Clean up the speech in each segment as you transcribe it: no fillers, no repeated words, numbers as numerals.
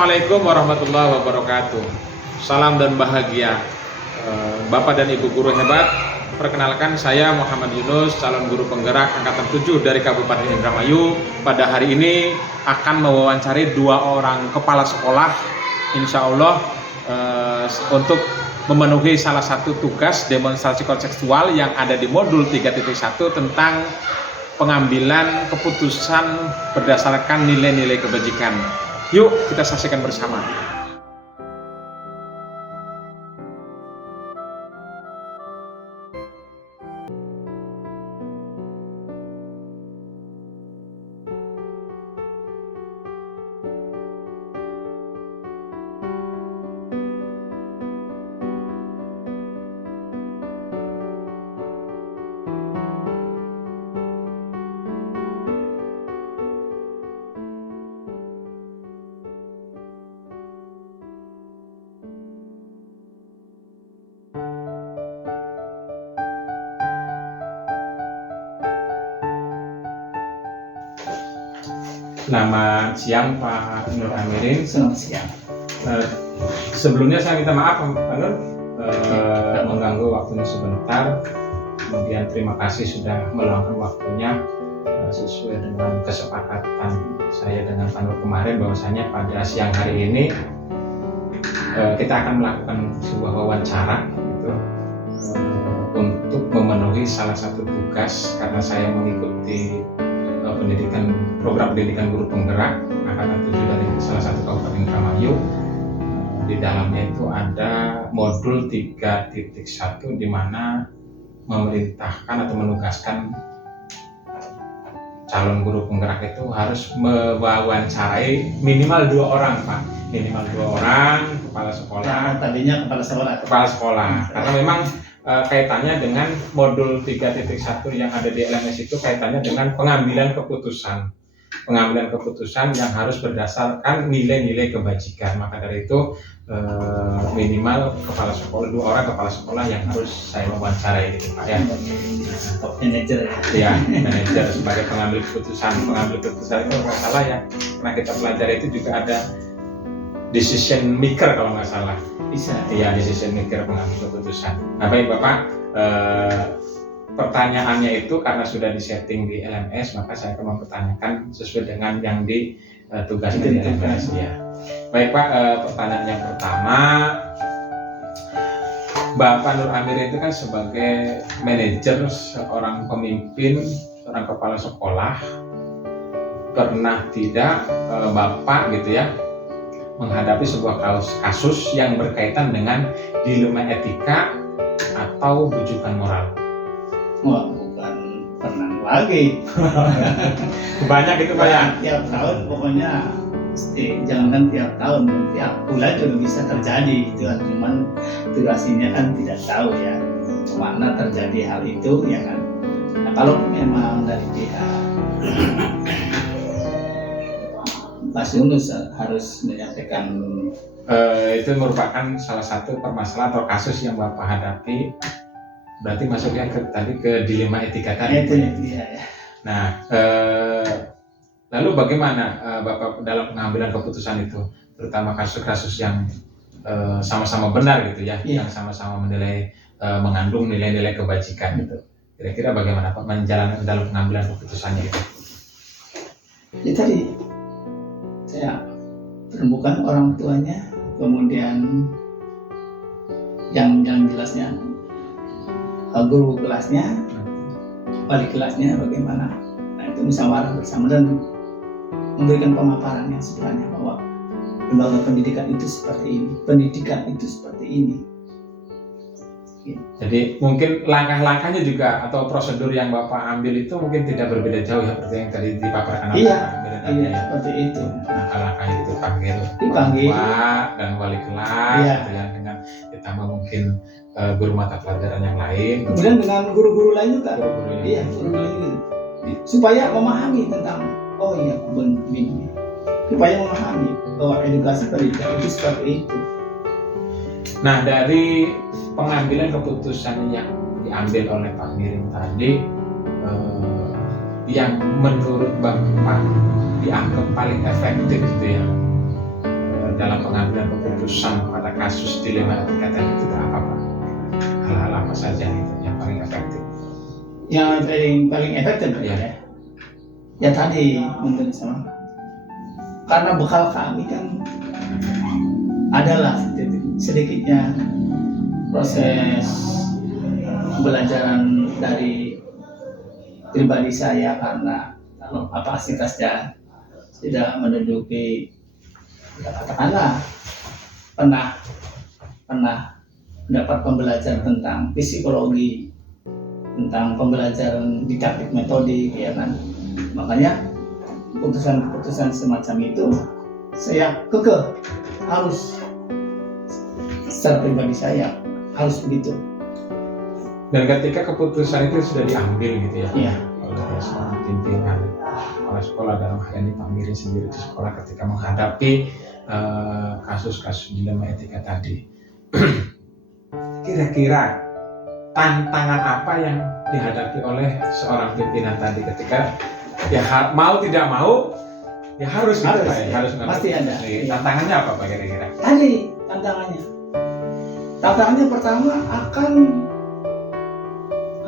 Assalamualaikum warahmatullahi wabarakatuh. Salam dan bahagia Bapak dan Ibu guru hebat. Perkenalkan, saya Muhammad Yunus, calon guru penggerak angkatan 7 dari Kabupaten Indramayu. Pada hari ini akan mewawancari 2 orang kepala sekolah, insya Allah, untuk memenuhi salah satu tugas demonstrasi kontekstual yang ada di modul 3.1 tentang pengambilan keputusan berdasarkan nilai-nilai kebajikan. Yuk kita saksikan bersama. Selamat siang Pak Nur Amirin. Selamat siang. Sebelumnya saya minta maaf Pak Nur, mengganggu waktunya sebentar. Kemudian terima kasih sudah meluangkan waktunya sesuai dengan kesepakatan saya dengan Pak Nur kemarin, bahwasanya pada siang hari ini kita akan melakukan sebuah wawancara gitu, untuk memenuhi salah satu tugas, karena saya mengikuti program pendidikan guru penggerak angkatan 7 dari salah satu kabupaten Indramayu. Di dalamnya itu ada modul 3.1 di mana memerintahkan atau menugaskan calon guru penggerak itu harus mewawancarai minimal 2 orang Pak, minimal 2 orang kepala sekolah. Tadinya kepala sekolah. Karena memang kaitannya dengan modul 3.1 yang ada di LMS itu kaitannya dengan pengambilan keputusan yang harus berdasarkan nilai-nilai kebajikan. Maka dari itu minimal kepala sekolah, 2 orang kepala sekolah yang harus saya wawancarai gitu Pak ya. Top manager ya. Manajer sebagai pengambil keputusan itu kalau salah ya, karena kita pelajari itu juga ada decision maker kalau nggak salah. Bisa. Iya, decision maker, pengambil keputusan. Nah baik Bapak, pertanyaannya itu karena sudah disetting di LMS, maka saya akan mempertanyakan sesuai dengan yang ditugaskan di LMS ya. Baik Pak, pertanyaan yang pertama, Bapak Nur Amir itu kan sebagai manajer, seorang pemimpin, seorang kepala sekolah, pernah tidak Bapak gitu ya menghadapi sebuah kasus yang berkaitan dengan dilema etika atau rujukan moral? Wah, bukan pernah lagi. Banyak itu Pak ya? Tiap tahun pokoknya jangan tiap tahun, tiap bulan juga bisa terjadi gitu kan. Cuman durasinya kan tidak tahu ya kemana terjadi hal itu ya kan. Nah, kalau memang dari pihak Mas Yunus harus menyampaikan, itu merupakan salah satu permasalahan atau kasus yang Bapak hadapi, berarti masuknya ke dilema etika tadi. Ya. Nah, lalu bagaimana Bapak dalam pengambilan keputusan itu, terutama kasus-kasus yang sama-sama benar gitu ya, yang sama-sama menilai mengandung nilai-nilai kebajikan gitu. Kira-kira bagaimana Pak menjalankan dalam pengambilan keputusannya itu? Ya tadi saya perempukan orang tuanya, kemudian yang jelasnya guru kelasnya, wali kelasnya bagaimana. Nah itu musyawarah bersama dan memberikan pemaparan yang sebenarnya bahwa lembaga pendidikan itu seperti ini, pendidikan itu seperti ini. Jadi mungkin langkah-langkahnya juga atau prosedur yang Bapak ambil itu mungkin tidak berbeda jauh ya, seperti yang tadi dipaparkan. Iya, seperti itu. Langkah-langkahnya itu dipanggil Pak dan wali kelas, gitu ya, dengan ditambah mungkin guru mata pelajaran yang lain. Kemudian dengan guru-guru lain juga. Guru lain supaya memahami tentang begini. Supaya memahami bahwa edukasi pendidikan itu seperti itu. Nah, dari pengambilan keputusan yang diambil oleh Pak Mirin tadi, yang menurut Bapak dianggap paling efektif gitu ya dalam pengambilan keputusan pada kasus dilema etika tadi itu apa Pak? Hal-hal apa saja itu yang paling efektif? Yang paling efektif ya. Ya tadi mungkin sama. Karena bekal kami kan adalah sedikitnya proses pembelajaran dari pribadi saya, karena kapasitasnya tidak menduduki, ya katakanlah pernah mendapat pembelajaran tentang psikologi, tentang pembelajaran didaktik metodik, ya kan. Makanya keputusan semacam itu saya kekeh harus, secara pribadi saya harus begitu. Dan ketika keputusan itu sudah diambil gitu ya, Iya. oleh seorang pimpinan kepala sekolah, dalam hal ini Pak Mirin sendiri di sekolah, ketika menghadapi kasus-kasus dilema etika tadi, kira-kira tantangan apa yang dihadapi oleh seorang pimpinan tadi ketika ya mau tidak mau ya harus gitu, Pak, ya, harus pasti ada. Tantangannya apa Pak kira-kira? Tadi tantangannya pertama akan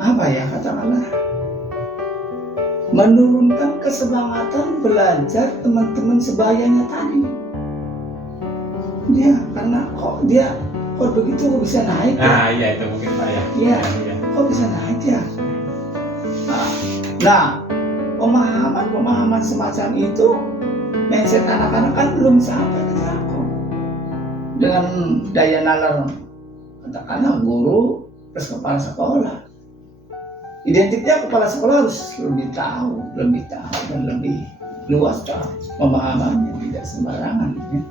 apa ya, katakanlah menurunkan kesemangatan belajar teman-teman sebayanya tadi. Dia karena kok begitu kok bisa naik ya? Nah iya itu mungkin Pak ya. Iya. Kok bisa naik ya? Nah, pemahaman semacam itu, mindset anak-anak kan belum sampai ke aku. Dengan daya nalar katakanlah guru plus kepala sekolah. Identiknya kepala sekolah harus lebih tahu dan lebih luas pemahamannya, tidak sembarangan. Ya.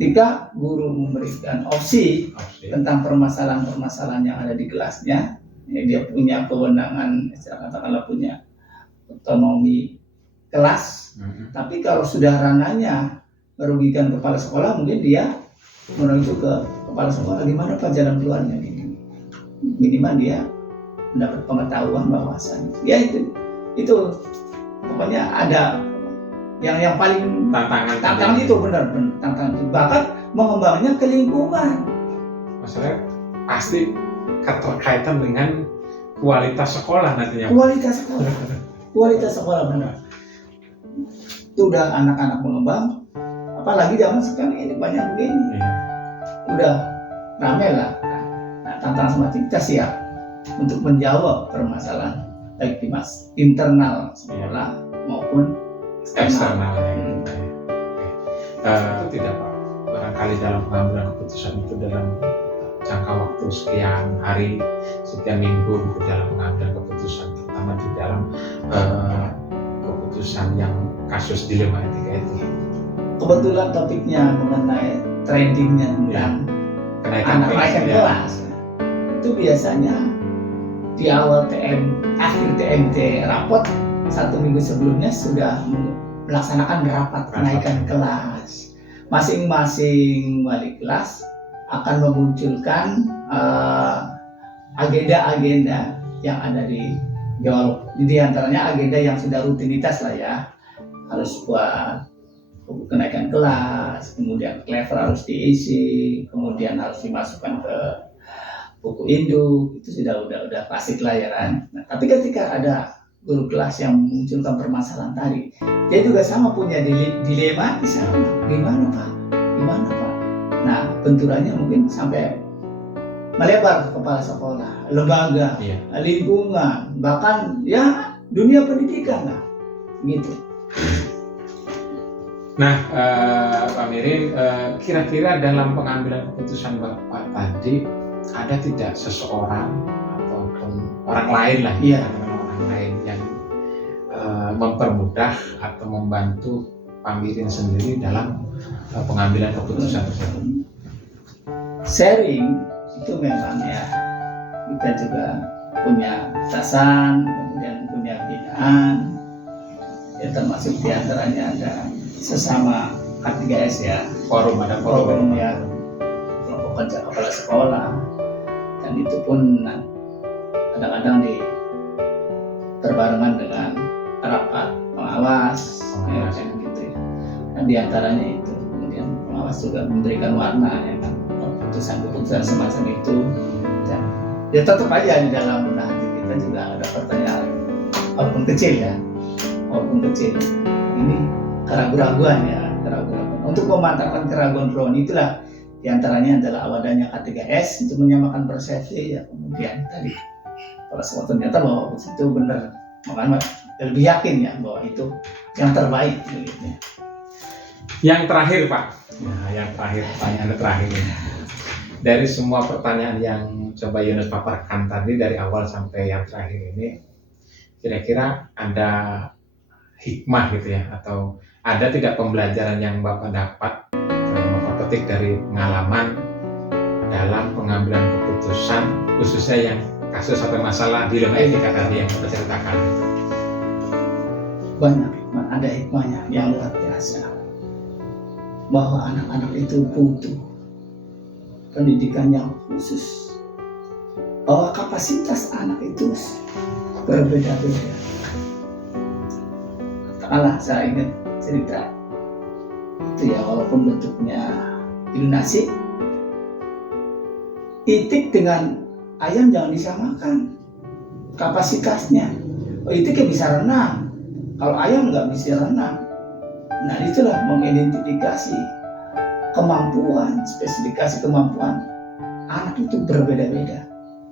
Ketika guru memberikan opsi tentang permasalahan-permasalahan yang ada di kelasnya, ya, dia punya kewenangan, katakanlah punya otonomi kelas. Tapi kalau sudah ranahnya merugikan kepala sekolah, mungkin dia menuju ke kepala sekolah, gimana pelajaran keluarnya ini. Minimal dia mendapat pengetahuan bahwasan ya itu pokoknya ada yang paling tantangan itu, benar tantangan itu, bahkan mengembangnya ke lingkungan. Maksudnya pasti keterkaitan dengan kualitas sekolah nantinya. Kualitas sekolah benar. Itu udah anak-anak mengembang, apalagi zaman sekarang ini banyak begini. Udah rame lah. Nah, tantangan semacam kita siap untuk menjawab permasalahan baik di internal sekolah maupun eksternal. Itu tidak Pak, barangkali dalam pengambilan keputusan itu dalam jangka waktu sekian hari, sekian minggu gitu, dalam pengambilan keputusan, terutama di dalam keputusan yang kasus dilema etika itu. Kebetulan topiknya mengenai trendingnya tentang kenaikan kelas. Itu biasanya di awal akhir TMT rapot 1 minggu sebelumnya sudah melaksanakan rapat kenaikan kelas. Masing-masing wali kelas akan memunculkan agenda-agenda yang ada di Jawa. Di antaranya agenda yang sudah rutinitas lah ya, harus buat buku kenaikan kelas, kemudian clever harus diisi, kemudian harus dimasukkan ke buku induk, itu sudah klasik lah ya kan. Nah, tapi ketika ada guru kelas yang memunculkan permasalahan tadi, dia juga sama punya dilema di sana. Gimana Pak? Nah, benturannya mungkin sampai melebar ke kepala sekolah, lembaga, lingkungan, bahkan ya dunia pendidikan lah, gitu. Nah, Pak Mirin, kira-kira dalam pengambilan keputusan Bapak tadi, ada tidak seseorang ataupun orang lain lah, orang lain yang mempermudah atau membantu Pak Mirin sendiri dalam pengambilan keputusan tersebut? Sharing itu memang ya, kita juga punya batasan, kemudian punya binaan, ya termasuk diantaranya ada sesama K3S ya, forum ya, kelompok kerja kepala sekolah, dan itu pun kadang-kadang berbarengan dengan rapat pengawas ya, gitu ya. Dan diantaranya itu kemudian pengawas termasuk memberikan warna ya kan, keputusan semacam itu. Dan ya tetap aja di dalam benak hati kita juga ada pertanyaan, walaupun kecil ya, ini keraguan-keraguan ya, untuk memantapkan keraguan rohani. Itulah diantaranya adalah adanya K3S untuk menyamakan persepsi ya, kemudian tadi pada suatu ternyata bahwa itu benar, makanya lebih yakin ya bahwa itu yang terbaik begitu. Yang terakhir Pak, pertanyaan terakhir. Dari semua pertanyaan yang coba Yunus paparkan tadi dari awal sampai yang terakhir ini, kira-kira ada hikmah gitu ya, atau ada tidak pembelajaran yang Bapak dapat, yang Bapak petik dari pengalaman dalam pengambilan keputusan, khususnya yang kasus atau masalah dilema etika tadi yang Bapak ceritakan itu? Banyak hikmah, ada hikmahnya yang luar biasa, bahwa anak-anak itu butuh pendidikan yang khusus, bahwa kapasitas anak itu berbeda-beda. Katakanlah saya ingat cerita itu ya, walaupun bentuknya iluminasi, itik dengan ayam jangan disamakan kapasitasnya. Itik ya bisa renang, kalau ayam nggak bisa renang. Nah itulah mengidentifikasi kemampuan, spesifikasi kemampuan anak itu berbeda-beda,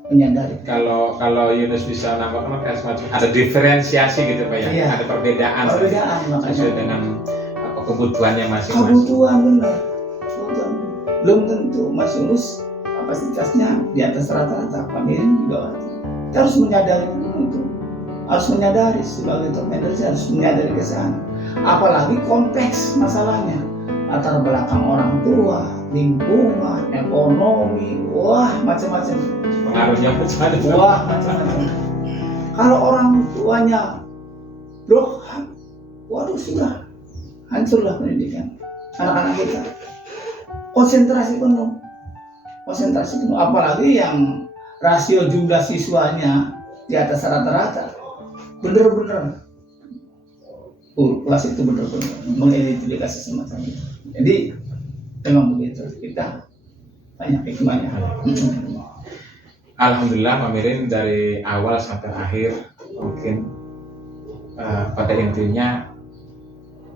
menyadari. Kalau Yunus bisa nambahkan kayak semacam ada diferensiasi gitu Pak ya, Iya. ada perbedaan Makanya sesuai dengan kebutuhannya masing-masing. kebutuhan benar. Belum tentu Mas Yunus kapasitasnya di atas rata-rata, Pak Mirin di bawah. Kita harus menyadari itu, harus menyadari sebagai top manager, harus menyadari ke sana. Apalagi kompleks masalahnya, latar belakang orang tua, lingkungan, ekonomi, wah macam-macam. Pengaruhnya macam-macam. Wah macam-macam. Kalau orang tuanya blok, waduh sudah hancurlah pendidikan anak-anak kita. Konsentrasi penuh. Apalagi yang rasio jumlah siswanya di atas rata-rata, bener-bener kelas itu bener-bener mengidentifikasi semacam itu. Jadi memang begitu, kita banyak hikmahnya. Alhamdulillah Pak Mirin, dari awal sampai akhir mungkin pada intinya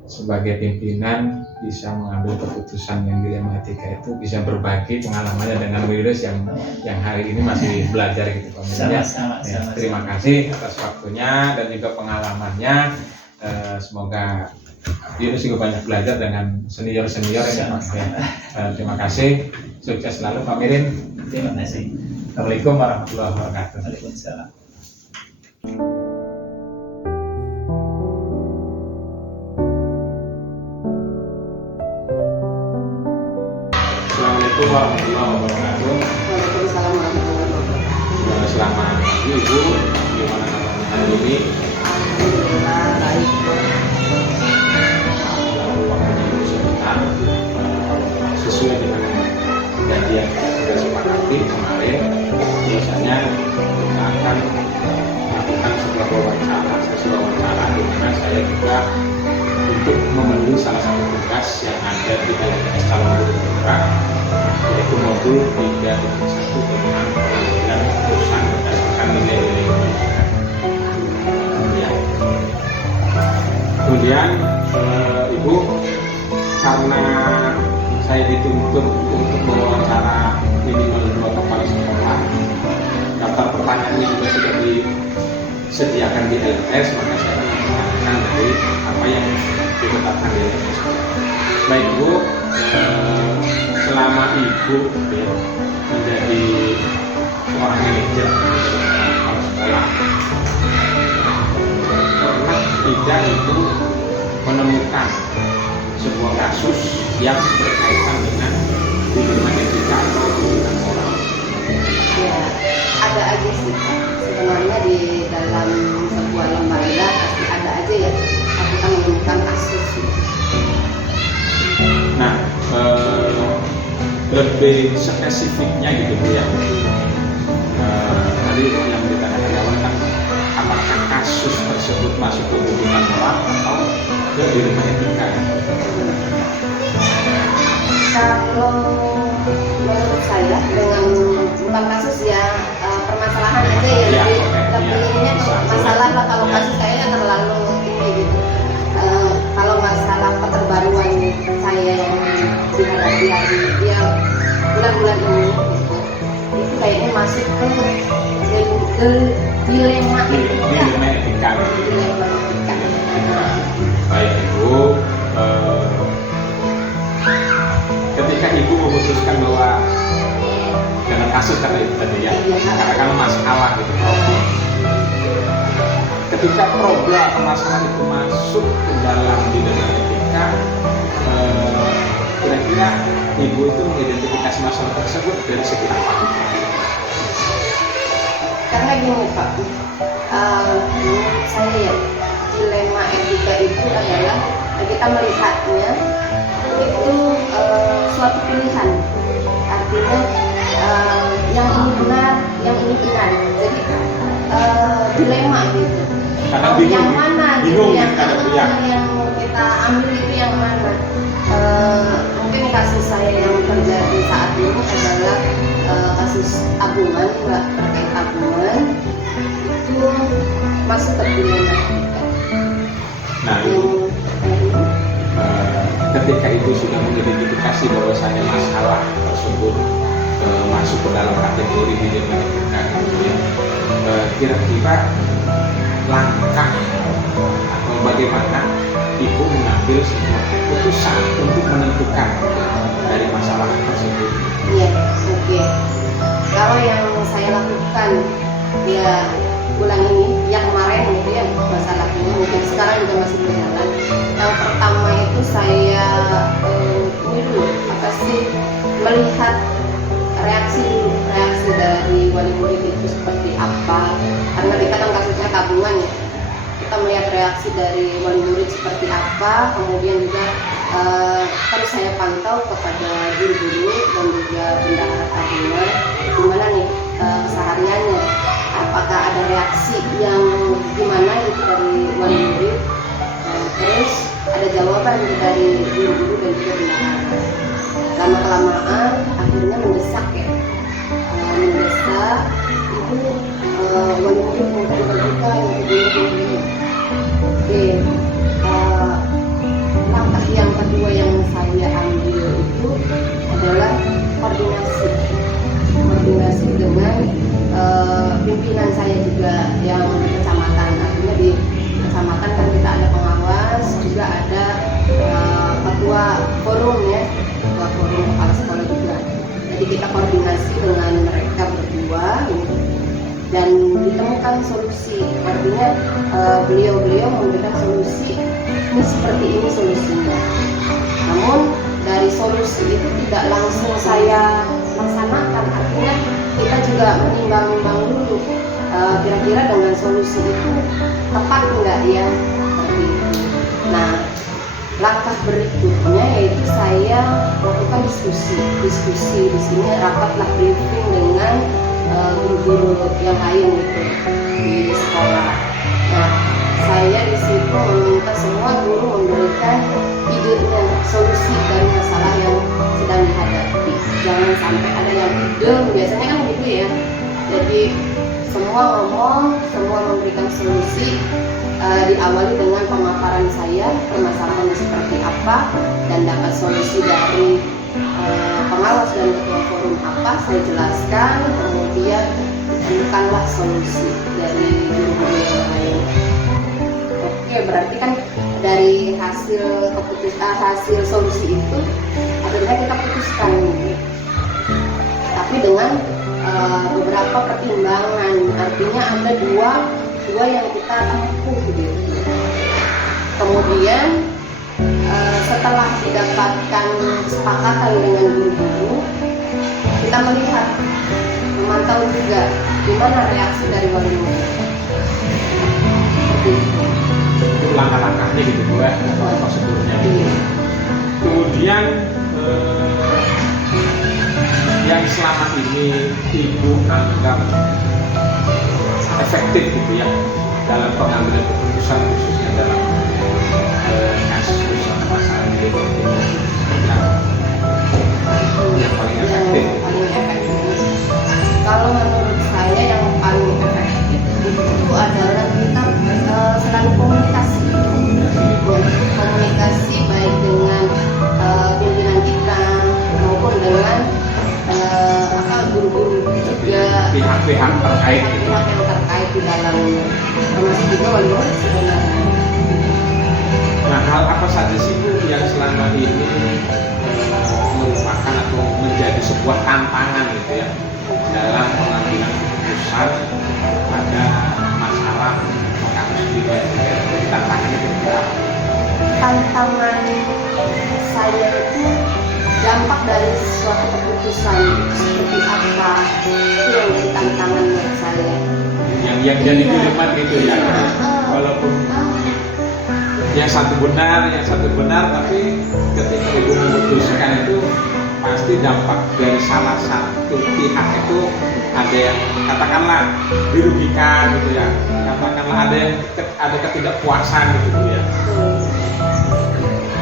sebagai pimpinan bisa mengambil keputusan yang dilema etika itu, bisa berbagi pengalamannya dengan Yunus yang hari ini masih belajar gitu Pak Mirin. Terima kasih atas waktunya dan juga pengalamannya. Semoga Yunus juga banyak belajar dengan senior-senior ya Pak. Terima kasih, sukses selalu Pak Mirin. Terima kasih. Assalamualaikum warahmatullahi wabarakatuh. Waalaikumsalam. Assalamualaikum warahmatullahi wabarakatuh. Waalaikumsalam warahmatullahi wabarakatuh. Selamat pagi Ibu, gimana kabarnya hari ini? Alhamdulillah baik. Waktunya Ibu sebentar, sesuai dengan janji yang kita sepakati kemarin. Biasanya kita akan melakukan sebuah wawancara, sesi wawancara di mana saya juga untuk memenuhi salah satu tugas yang ada di LMS calon guru penggerak, yaitu modul 3.1 tentang pengambilan keputusan berdasarkan nilai-nilai pendidikan. Kemudian Ibu, karena saya dituntut untuk mewawancara minimal 2 kepala sekolah, daftar pertanyaannya juga sudah disediakan di LMS, maka saya akan memperhatikan dari apa yang ditetapkan di LMS. Baik Bu, selama Ibu ya, menjadi seorang manajer kepala sekolah, pernah tidak Ibu menemukan sebuah kasus yang berkaitan dengan dilema etika atau hubungan moral? Ya, ada aja sih Pak. Sebenarnya di dalam sebuah lembaga pasti ada aja ya kita menemukan kasus. Nah, lebih spesifiknya gitu Bu ya. Tadi yang dikatakan di awal kan, apakah kasus tersebut masuk ke hubungan moral atau ke dilema etika? Kalau menurut saya dengan bukan kasus ya, permasalahan aja ya, Iya, lebih oke, lebih iya. ininya Bisa. masalah lah. Kalau Iya. kasus kayaknya terlalu tinggi gitu. Kalau masalah keterbaruan saya yang dihadapi hari yang bulan-bulan ini gitu, itu kayaknya masuk ke dilema etika. Dilema etika. Dilema etika. Baik Ibu, ketika Ibu memutuskan bahwa dalam kasus kata itu tadi ya, katakan masalah gitu. Ketika problem atau masalah itu masuk ke dalam dilema etika, kira-kira Ibu itu mengidentifikasi masalah tersebut dari segi apa? Karena gini Pak, menurut saya ya, dilema etika itu adalah kita melihatnya itu suatu pilihan. Artinya yang ini benar, yang ini benar. Jadi dilema gitu. Karena Oh, bingung, yang mana bingung gitu, yang gitu, ya. yang kita ambil itu yang mana? Mungkin kasus saya yang terjadi saat ini adalah kasus tabungan, Mbak, terkait tabungan itu masuk ke dilema etika. Nah, Ibu, ketika Ibu sudah mengidentifikasi bahwasanya masalah tersebut masuk ke dalam kategori dilema etika gitu ya, kira-kira langkah atau bagaimana Ibu mengambil sebuah keputusan untuk menentukan dari masalah tersebut? Iya, oke. Kalau yang saya lakukan ya bulan ini, yang kemarin gitu ya, masalahnya mungkin sekarang juga masih berjalan. Yang pertama itu saya ini dulu apa sih, melihat reaksi dari wali murid itu seperti apa. Karena kita kan kasusnya tabungan ya, kita melihat reaksi dari wali murid seperti apa, kemudian juga terus saya pantau kepada guru-guru dan juga bendahara tabungan gimana nih kesehariannya, apakah ada reaksi yang gimana gitu dari wali murid. Terus ada jawaban dari guru-guru dan juga bendahara. Lama kelamaan akhirnya mendesak ya, mendesak itu wali murid mau diberhentikan gitu. Oke, langkah yang kedua yang saya ambil itu adalah koordinasi dengan pimpinan saya juga yang di kecamatan. Artinya di kecamatan kan kita ada pengawas, juga ada ketua forum ya, ketua forum kepala sekolah juga. Jadi kita koordinasi dengan mereka berdua gitu, dan ditemukan solusi. Artinya beliau-beliau memberikan solusi, ini seperti ini solusinya. Namun dari solusi itu tidak langsung saya laksanakan. Artinya kita juga menimbang-nimbang dulu kira-kira dengan solusi itu tepat enggak ya, seperti itu. Nah, langkah berikutnya yaitu saya lakukan diskusi di sini, rapatlah briefing dengan guru-guru yang lain gitu di sekolah. Nah, saya di situ meminta semua guru memberikan idenya, solusi dari masalah yang sedang dihadapi. Jangan sampai ada yang ide, biasanya kan gitu ya. Jadi semua ngomong, semua memberikan solusi. Diawali dengan pemaparan saya, permasalahannya seperti apa, dan dapat solusi dari pengawas dan ketua forum apa, saya jelaskan, kemudian ditemukanlah solusi dari guru-guru yang lain. Oke, berarti kan dari hasil solusi itu akhirnya kita putuskan gitu. Tapi dengan beberapa pertimbangan, artinya ada dua yang kita tempuh gitu. Kemudian setelah didapatkan kesepakatan dengan guru-guru, kita melihat, memantau juga gimana reaksi dari wali murid. Seperti itu. Itu langkah-langkahnya gitu Bu ya, prosedurnya. Kemudian yang selama ini Ibu anggap efektif gitu ya dalam pengambilan keputusan, khususnya dalam kasus masalah ini seperti apa? di dalamnya, termasuk juga wali murid sebenarnya. Nah, hal apa saja sih Bu yang selama ini merupakan atau menjadi sebuah tantangan gitu ya dalam pengambilan keputusan pada masalah kasus di tantangannya seperti apa? Tantangan saya itu dampak dari suatu keputusan seperti apa itu yang jadi tantangan buat saya. Yang jadi dilema gitu ya, walaupun yang satu benar, tapi ketika ibu memutuskan itu pasti dampak dari salah satu pihak itu ada yang katakanlah dirugikan gitu ya, katakanlah ada ketidakpuasan gitu ya.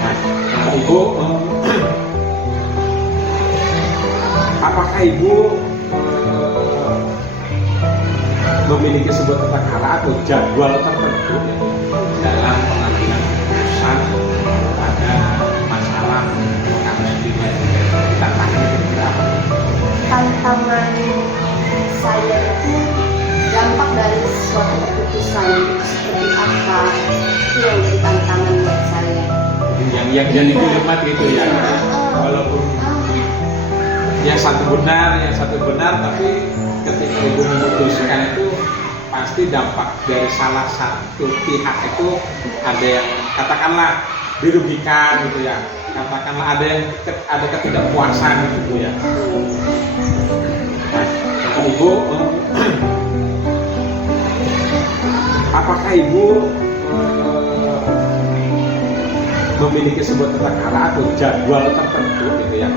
Nah, ibu apakah ibu memiliki sebuah tata cara atau jadwal tertentu ya, dalam pengambilan keputusan pada masalah kasus di tantangannya seperti apa? Tantangan saya itu dampak dari suatu keputusan seperti apa itu yang jadi tantangan buat saya. Yang jadi dilema gitu ya, walaupun yang satu benar, tapi ketika ibu memutuskan itu pasti dampak dari salah satu pihak itu ada yang katakanlah dirugikan gitu ya, katakanlah ada ketidakpuasan gitu ya. Nah, ibu apakah ibu memiliki sebuah tata cara atau jadwal tertentu gitu ya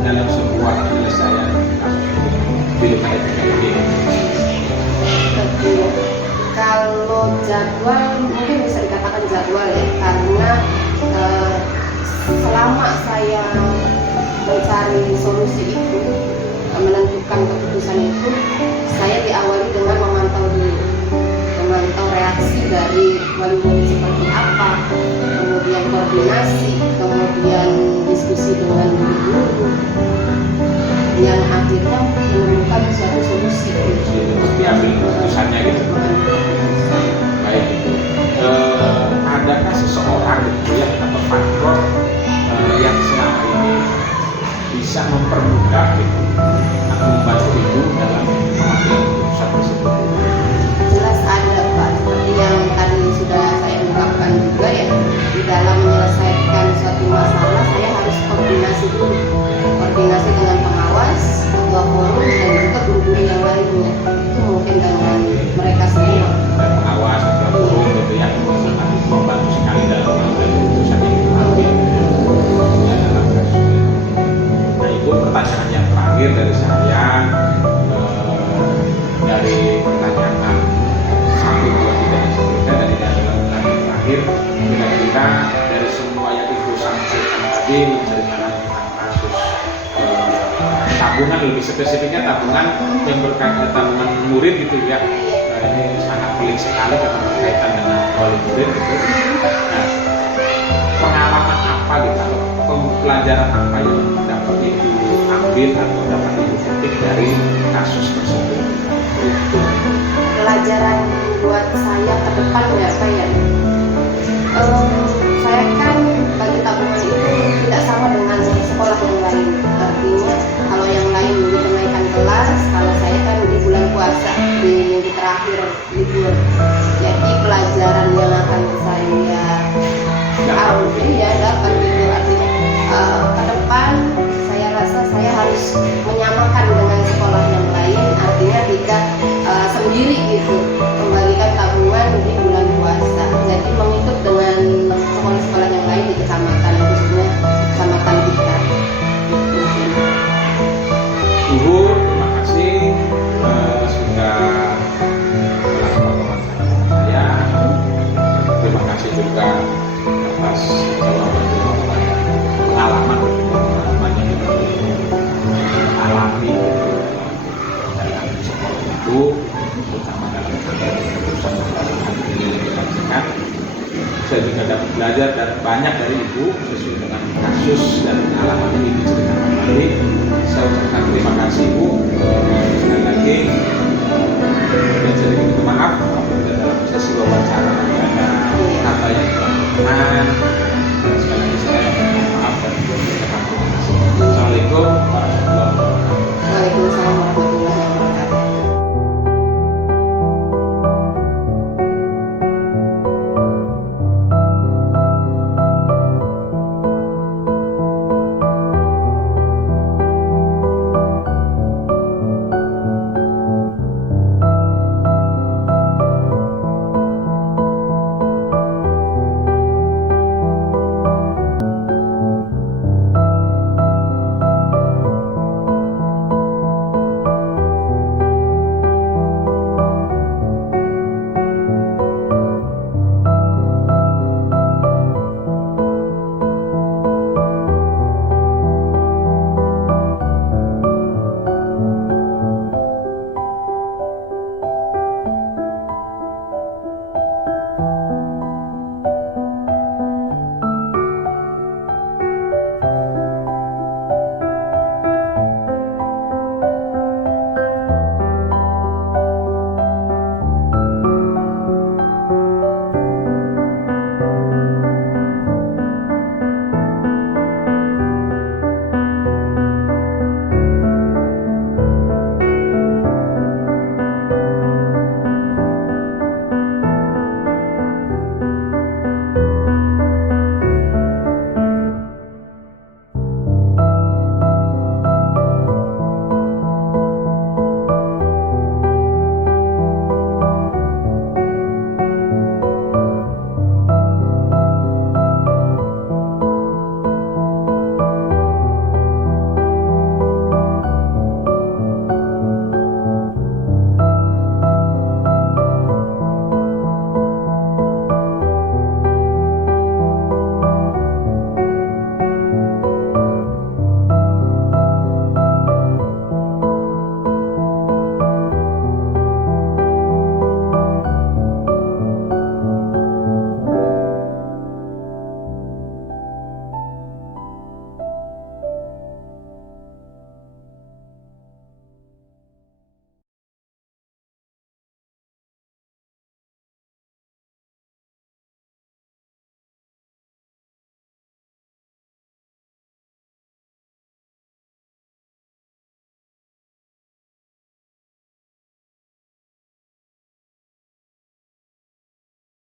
dalam sebuah penyelesaian kasus pilkada ini? Kalau jadwal mungkin bisa dikatakan jadwal ya, karena selama saya mencari solusi itu, menentukan keputusan itu, saya diawali dengan memantau reaksi dari wali murid seperti apa, kemudian koordinasi, kemudian diskusi dengan guru yang akhirnya menemukan suatu solusi. Untuk diambil keputusannya gitu. Baik itu. Adakah seseorang gitu yang atau faktor yang selama ini bisa mempermudah gitu atau membantu ibu dalam mengambil keputusan tersebut? Jelas ada Pak, seperti yang tadi sudah saya ungkapkan juga ya, di dalam menyelesaikan suatu masalah saya harus koordinasi dulu, koordinasi dengan pengawas, ketua forum dan juga guru-guru yang lainnya. Itu mungkin dengan mereka semua. Dan pengawas ketua forum gitu yang sangat membantu sekali dalam mengambil keputusan yang diambil ya, dalam kasus ini. Nah, ibu, pertanyaan yang terakhir dari saya, dari pertanyaan 1, 2, 3 yang sebelumnya dari terakhir, kira-kira dari semua yang ibu sampaikan tadi menceritakan tentang kasus tabungan, lebih spesifiknya tabungan yang berkaitan tabungan murid gitu ya, ini sangat pelik sekali karena berkaitan dengan wali murid gitu. Nah, pengalaman apa gitu, pelajaran apa yang dapat ibu ambil atau dapat ibu petik dari kasus tersebut? Pelajaran buat saya ke depan ya Pak ya, saya kan bagi tabungan itu tidak sama dengan sekolah yang lain. Artinya kalau yang lain di kenaikan kelas, kalau saya kan di bulan puasa, di minggu terakhir libur. Jadi pelajaran yang akan saya ambil ya dapat itu, artinya ke depan saya rasa saya harus menyamakan dengan sekolah yang lain, artinya tidak sendiri gitu membagikan tabungan di bulan puasa. Jadi mengikut dengan sekolah-sekolah yang lain di kecamatan, khususnya kecamatan kita. Ibu, terima kasih sudah melakukan wawancara saya. Terima kasih juga atas jawaban-jawaban pengalaman yang ibu alami dalam sekolah ibu, terutama dalam keputusan ini yang dilakukan. Saya juga dapat belajar dan banyak dari ibu sesuai dengan kasus dan pengalaman ini diceritakan tadi. Saya ucapkan terima kasih ibu sekali lagi.